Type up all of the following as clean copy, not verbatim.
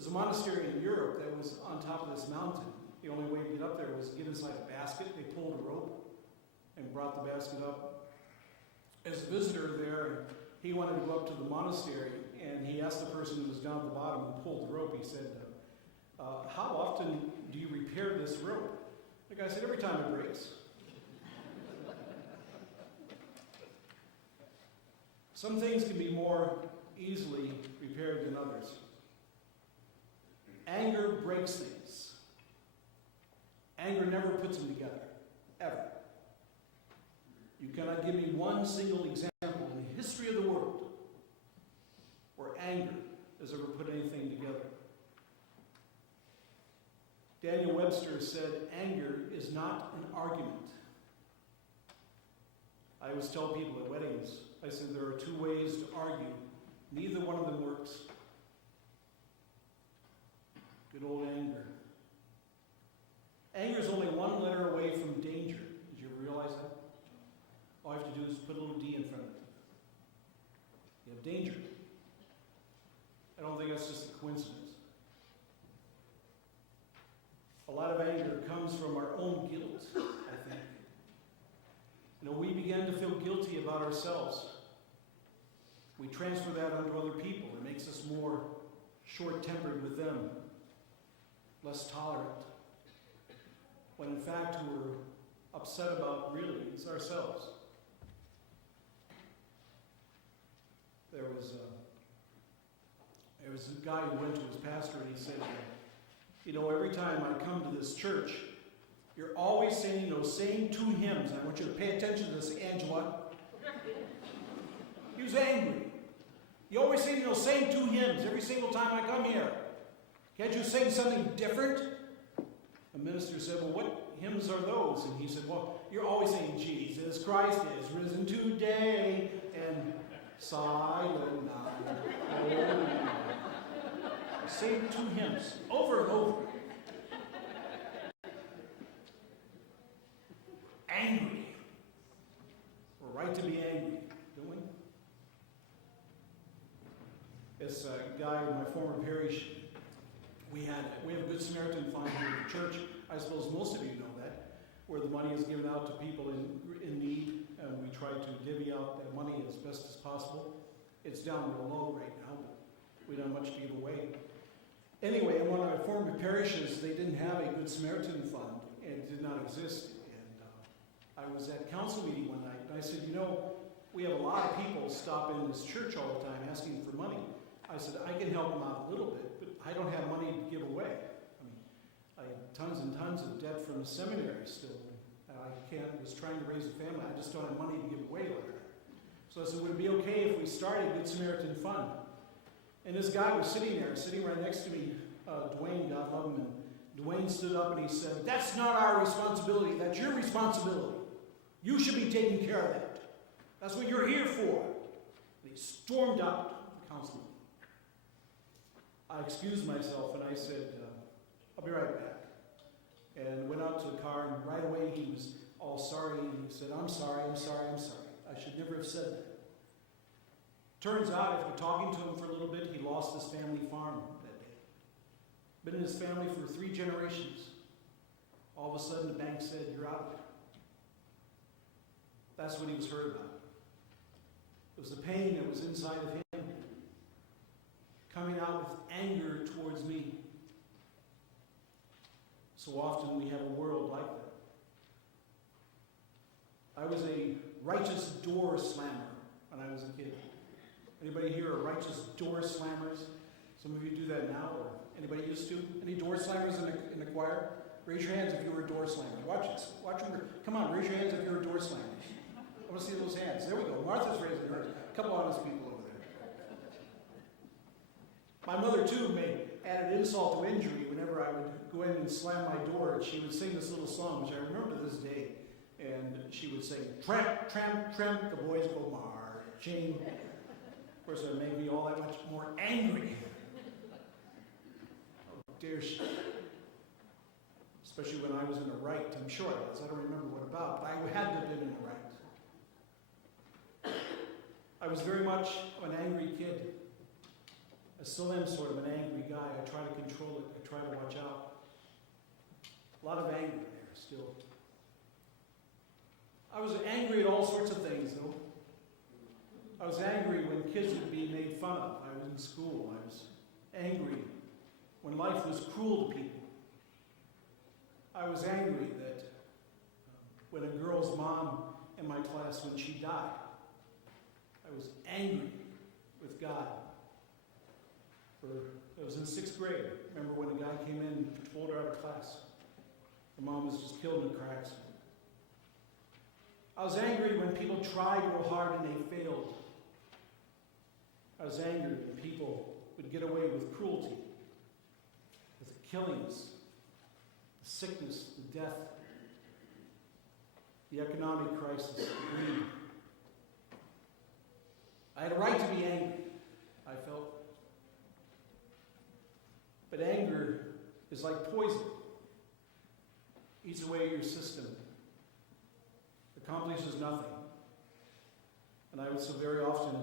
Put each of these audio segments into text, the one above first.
There's a monastery in Europe that was on top of this mountain. The only way to get up there was to get inside a basket. They pulled a rope and brought the basket up. As a visitor there, he wanted to go up to the monastery, and he asked the person who was down at the bottom who pulled the rope, he said, how often do you repair this rope? The guy said, every time it breaks. Some things can be more easily repaired than others. Anger breaks things. Anger never puts them together, ever. You cannot give me one single example in the history of the world where anger has ever put anything together. Daniel Webster said, anger is not an argument. I always tell people at weddings, I said there are two ways to argue. Neither one of them works. Good old anger. Anger is only one letter away from danger. Did you ever realize that? All you have to do is put a little D in front of it. You have danger. I don't think that's just a coincidence. A lot of anger comes from our own guilt, I think. We begin to feel guilty about ourselves. We transfer that onto other people. It makes us more short-tempered with them, less tolerant. When in fact we're upset about really is ourselves. There was a guy who went to his pastor and he said, every time I come to this church, you're always singing those same two hymns. And I want you to pay attention to this, Angela. He was angry. You always sing those same two hymns every single time I come here. Can't you sing something different? The minister said, well, what hymns are those? And he said, well, you're always saying, Jesus Christ is risen today, and silent night. Same two hymns, over and over. Angry. We're right to be angry, don't we? This guy in my former parish, we have a Good Samaritan Fund here at the church. I suppose most of you know that, where the money is given out to people in need, and we try to divvy out that money as best as possible. It's down real low right now, but we don't have much to give away. Anyway, in one of my former parishes, they didn't have a Good Samaritan Fund, and it did not exist. I was at council meeting one night, and I said, we have a lot of people stop in this church all the time asking for money. I said, I can help them out a little bit, but I don't have money to give away. I have tons and tons of debt from the seminary still. Was trying to raise a family. I just don't have money to give away like that. So I said, would it be okay if we started a Good Samaritan Fund? And this guy was sitting right next to me, Dwayne, God love him, and Dwayne stood up and he said, that's not our responsibility, that's your responsibility. You should be taking care of that. That's what you're here for. And he stormed out the council meeting. I excused myself and I said, I'll be right back. And went out to the car, and right away he was all sorry, and he said, I'm sorry. I should never have said that. Turns out, after talking to him for a little bit, he lost his family farm that day. Been in his family for 3 generations. All of a sudden, the bank said, you're out of it. That's what he was heard about. It was the pain that was inside of him, coming out with anger towards me. So often we have a world like that. I was a righteous door slammer when I was a kid. Anybody here are righteous door slammers? Some of you do that now, or anybody used to? Any door slammers in the choir? Raise your hands if you were a door slammer. Watch this. Come on, raise your hands if you're a door slammer. I want to see those hands. There we go. Martha's raising hers. A couple honest people over there. My mother, too, may add insult to injury whenever I would go in and slam my door. She would sing this little song, which I remember to this day. And she would sing, tramp, tramp, tramp, the boys go marching. Of course, it made me all that much more angry. How dare she? Especially when I was in the right. I'm sure I was. I don't remember what about, but I had to have been in the right. I was very much an angry kid. I still am sort of an angry guy. I try to control it. I try to watch out. A lot of anger there still. I was angry at all sorts of things, though. I was angry when kids would be made fun of. I was in school. I was angry when life was cruel to people. I was angry that when a girl's mom in my class, when she died, I was angry with God. I was in 6th grade. Remember when a guy came in and pulled her out of class. Her mom was just killed in a car accident. I was angry when people tried real hard and they failed. I was angry when people would get away with cruelty, with the killings, the sickness, the death, the economic crisis, the greed. I had a right to be angry, I felt. But anger is like poison. Eats away at your system. Accomplishes nothing. And I would so very often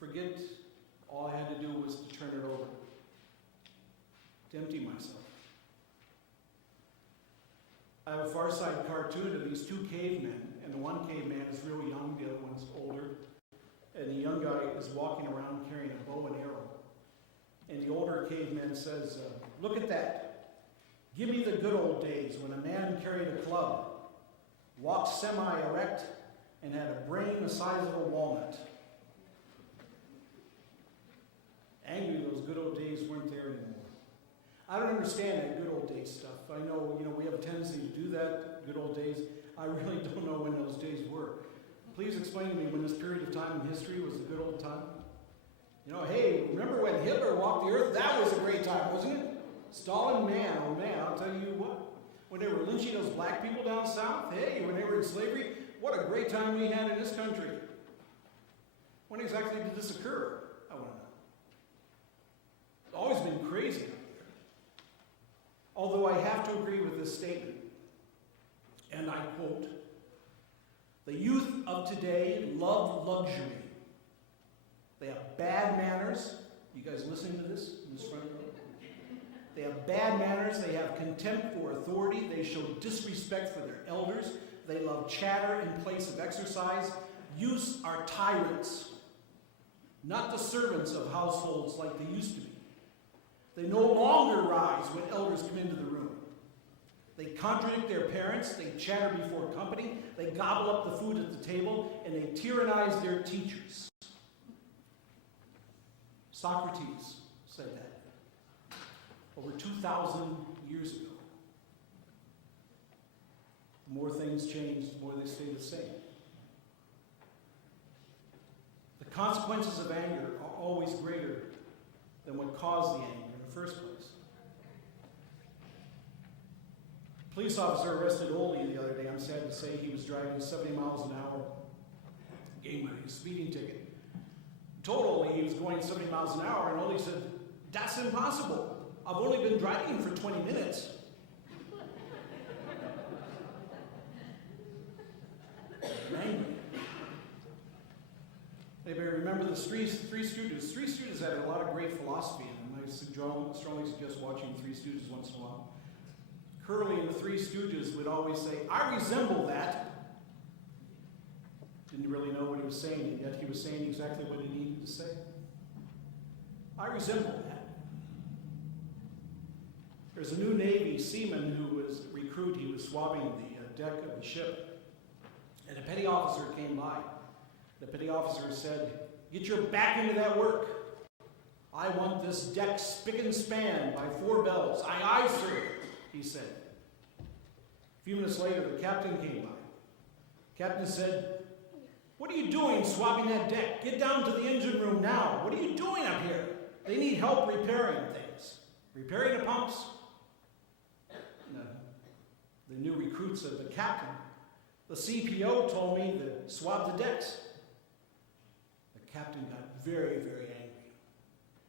forget all I had to do was to turn it over. To empty myself. I have a Far Side cartoon of these 2 cavemen, and the one caveman is real young, the other one's older. And the young guy is walking around carrying a bow and arrow. And the older caveman says, look at that. Give me the good old days when a man carried a club, walked semi-erect, and had a brain the size of a walnut. Angry those good old days weren't there anymore. I don't understand that good old days stuff. I know, we have a tendency to do that, good old days. I really don't know when those days were. Please explain to me when this period of time in history was a good old time. Hey, remember when Hitler walked the earth? That was a great time, wasn't it? Stalin, man, oh man, I'll tell you what. When they were lynching those black people down south, hey, when they were in slavery, what a great time we had in this country. When exactly did this occur? I want to know. It's always been crazy out there. Although I have to agree with this statement, and I quote, "The youth of today love luxury. They have bad manners." You guys listening to this in this front row? They have bad manners. They have contempt for authority. They show disrespect for their elders. They love chatter in place of exercise. Youths are tyrants, not the servants of households like they used to be. They no longer rise when elders come into the room. They contradict their parents. They chatter before company. They gobble up the food at the table, and they tyrannize their teachers. Socrates said that over 2,000 years ago. The more things change, the more they stay the same. The consequences of anger are always greater than what caused the anger in the first place. A police officer arrested Oldie the other day. I'm sad to say he was driving 70 miles an hour. Gave him a speeding ticket. Told Oldie he was going 70 miles an hour, and Oldie said, "That's impossible. I've only been driving for 20 minutes. Angry. Anybody remember the Three Stooges? Three Stooges had a lot of great philosophy in them. I strongly suggest watching Three Stooges once in a while. Curly and the Three Stooges would always say, "I resemble that." Didn't really know what he was saying, and yet he was saying exactly what he needed to say. I resemble that. There's a new Navy seaman who was a recruit. He was swabbing the deck of the ship, and a petty officer came by. The petty officer said, "Get your back into that work. I want this deck spick and span by 4 bells. Aye, sir," he said. A few minutes later, the captain came by. The captain said, "What are you doing swabbing that deck? Get down to the engine room now. What are you doing up here? They need help repairing things. Repairing the pumps." The new recruit said, "But Captain, the CPO told me to swab the decks." The captain got very, very angry.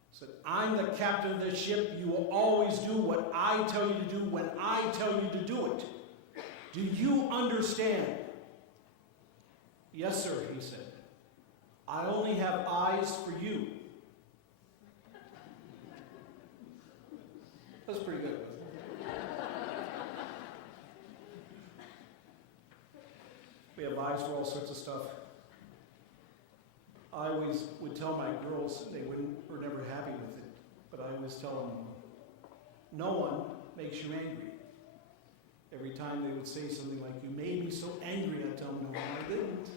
He said, "I'm the captain of this ship. You will always do what I tell you to do when I tell you to do it. Do you understand?" "Yes, sir," he said. "I only have eyes for you." That's pretty good, wasn't it? We have eyes for all sorts of stuff. I always would tell my girls, they were never happy with it, but I always tell them, no one makes you angry. Every time they would say something like, you made me so angry, I'd tell them, no, I didn't.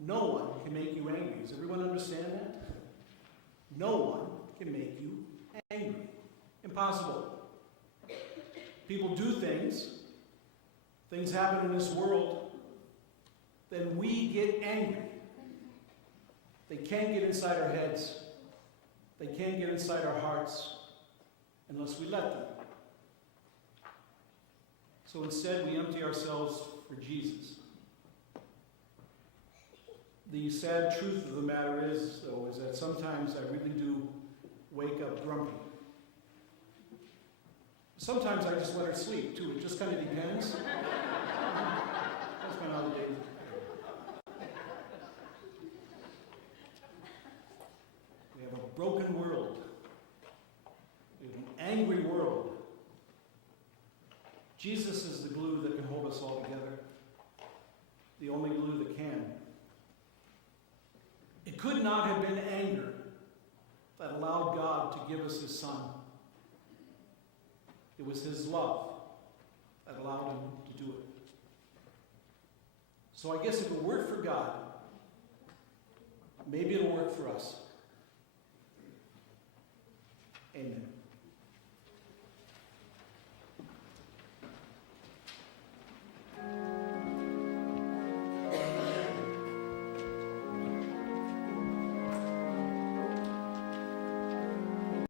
No one can make you angry. Does everyone understand that? No one can make you angry. Impossible. People do things happen in this world, then we get angry. They can't get inside our heads. They can't get inside our hearts unless we let them. So instead, we empty ourselves for Jesus. The sad truth of the matter is, though, is that sometimes I really do wake up grumpy. Sometimes I just let her sleep, too. It just kind of depends. That's my other day. We have a broken world. We have an angry world. Jesus is the glue that can hold us all together. The only glue that can. It could not have been anger that allowed God to give us his Son. It was his love that allowed him to do it. So I guess if it worked for God, maybe it'll work for us.